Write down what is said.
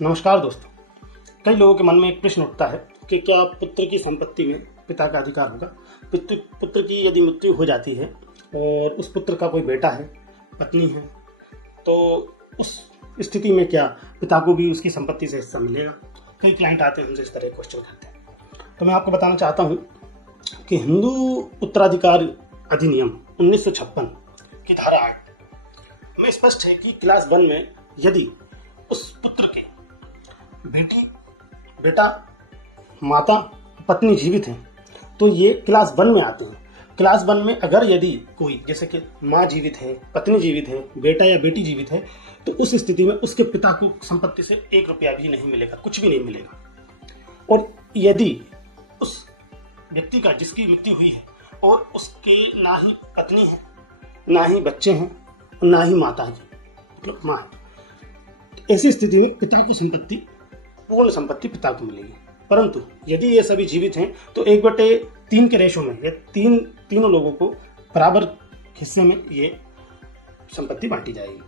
नमस्कार दोस्तों। कई लोगों के मन में एक प्रश्न उठता है कि क्या पुत्र की संपत्ति में पिता का अधिकार होगा। पुत्र की यदि मृत्यु हो जाती है और उस पुत्र का कोई बेटा है, पत्नी है, तो उस स्थिति में क्या पिता को भी उसकी संपत्ति से हिस्सा मिलेगा। कई क्लाइंट आते हैं, हमसे इस तरह क्वेश्चन करते हैं। तो मैं आपको बताना चाहता हूँ कि हिंदू उत्तराधिकार अधिनियम 1956 की धारा 8 में स्पष्ट है कि क्लास 1 में यदि उस पुत्र के बेटा, माता, पत्नी जीवित हैं तो ये क्लास 1 में आते हैं। क्लास 1 में अगर यदि कोई, जैसे कि माँ जीवित है, पत्नी जीवित है, बेटा या बेटी जीवित है, तो उस स्थिति में उसके पिता को संपत्ति से 1 रुपया भी नहीं मिलेगा, कुछ भी नहीं मिलेगा। और यदि उस व्यक्ति का जिसकी मृत्यु हुई है और उसके ना ही पत्नी है, ना ही बच्चे हैं, ना ही माता है, मतलब माँ है, ऐसी स्थिति में पिता को पूर्ण संपत्ति पिता को मिलेगी। परंतु यदि ये सभी जीवित हैं तो 1/3 के रेशो में ये तीनों लोगों को बराबर हिस्से में ये संपत्ति बांटी जाएगी।